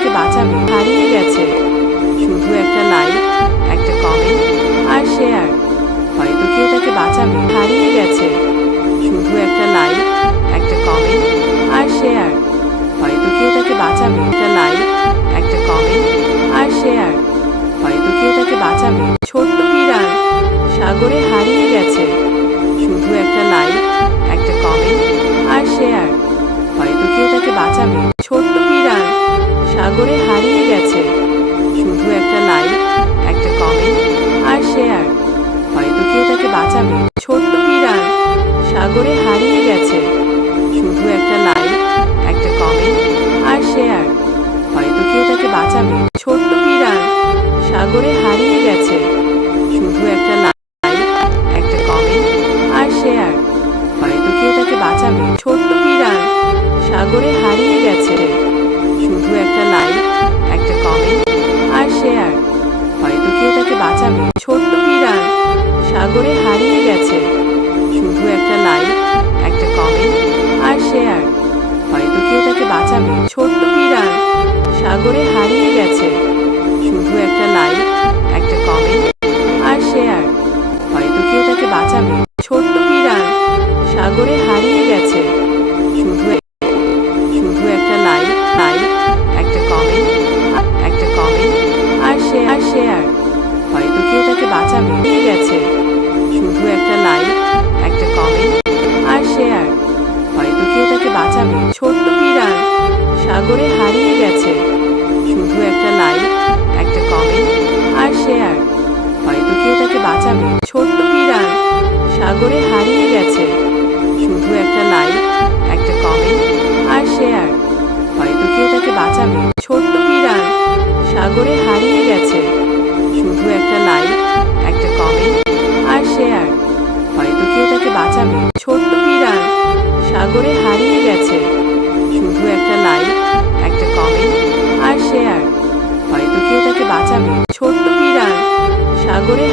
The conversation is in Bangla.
আমাকে বাঁচাবে হারিয়ে গেছে। শুধু একটা লাইক একটা কমেন্ট আর শেয়ার হয়তো কেউ তাকে বাঁচাবে, হারিয়ে গেছে। শুধু একটা লাইক একটা কমেন্ট আর শেয়ার হয়তো কেউ তাকে বাঁচাবে, একটা লাইক একটা কমেন্ট আর শেয়ার হয়তো কেউ তাকে বাঁচাবে, ছোট্ট বিড়াল সাগরে হারিয়ে গেছে। শুধু একটা লাইক একটা কমেন্ট আর শেয়ার সাগরে হারিয়ে গেছে। শুধু একটা লাইক, একটা কমেন্ট আর শেয়ার হয়তো কেউ তাকে বাঁচাবে। ছোট্ট বিড়াল সাগরে হারিয়ে গেছে। শুধু একটা লাইক, একটা কমেন্ট আর শেয়ার হয়তো কেউ তাকে বাঁচাবে। ছোট্ট বিড়াল সাগরে হারিয়ে গেছে। শুধু একটা লাইক, একটা কমেন্ট আর শেয়ার হয়তো কেউ তাকে বাঁচাবে। ছোট্ট বিড়াল সাগরে হারিয়ে বাঁচাবে ছোট্ট বিড়াল সাগরে হারিয়ে গেছে। শুধু একটা লাইক একটা কমেন্ট আর শেয়ার হয়তো কেউ তাকে বাঁচাবে। ছোট্ট বিড়াল সাগরে হারিয়ে গেছে। শুধু একটা লাইক একটা কমেন্ট আর শেয়ার হয়তো কেউ তাকে বাঁচাবে। ছোট্ট বিড়াল সাগরে হারিয়ে গেছে। শুধু শুধু একটা লাইক লাইক একটা কমেন্ট একটা কমেন্ট আর শেয়ার শেয়ার তাকে বাঁচাবে হারিয়ে গেছে। শুধু একটা লাইক একটা কমেন্ট আর শেয়ার হয়তো কেউ তাকে বাঁচাবে। ছোট্ট বিড়াল সাগরে হারিয়ে গেছে। শুধু একটা লাইক একটা কমেন্ট আর শেয়ার হয়তো কেউ তাকে বাঁচাবে। ছোট্ট বিড়াল সাগরে হারিয়ে গেছে। শুধু একটা লাইক একটা কমেন্ট আর শেয়ার হয়তো কেউ তাকে বাঁচাবে। বাঁচাবে। ছোট্ট বিড়াল সাগরে হারিয়ে গেছে। শুধু একটা লাইক একটা কমেন্ট আর শেয়ার হয়তো কেউ তাকে বাঁচাবে। ছোট্ট বিড়াল সাগরে